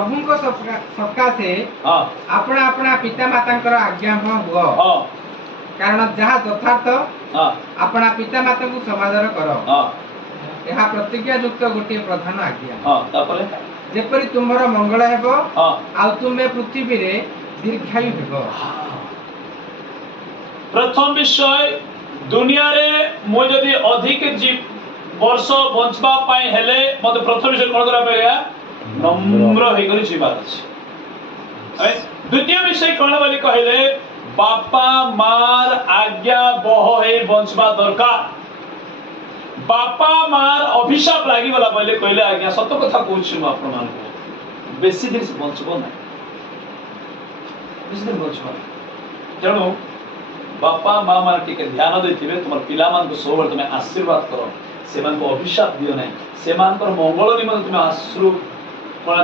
प्रभु को सकाशे हाँ अपना अपना पिता माता आज्ञा हुआ हाँ कारण जहाँ यथार्थ हाँ अपना पिता माता को समादर कर हाँ यह प्रतिज्ञा युक्त गोटे प्रधान आज्ञा हाँ तापर जेपरी तुम्हारा मंगल हेबो हाँ आ तुमे पृथ्वी रे दीर्घायु हेबो। प्रथम विषय दुनिया रे मो जदि अधिक वर्ष बंचबा पाई हेले मते प्रथम विषय कोन करा पड़ेगा नम्र हे करी जीवार अछि। द्वितीय विषय कोन बोली कहले बापा मार आज्ञा बह हे बंचबा दरकार। बापा मार अभिशाप लागी वाला पहले कहले आज्ञा सत्य कथा कहूछि म आपन मान को बेसी दिन से बंचबो ना बेसी दिन बंचबो जणो बापा माँ मान टिके ध्यान देथिबे तुमर पिला मान को सब तुम आशीर्वाद करो से मान को अभिशाप दियो नहीं से मान को मंगल निमंत्रण तुम आश्रु कोना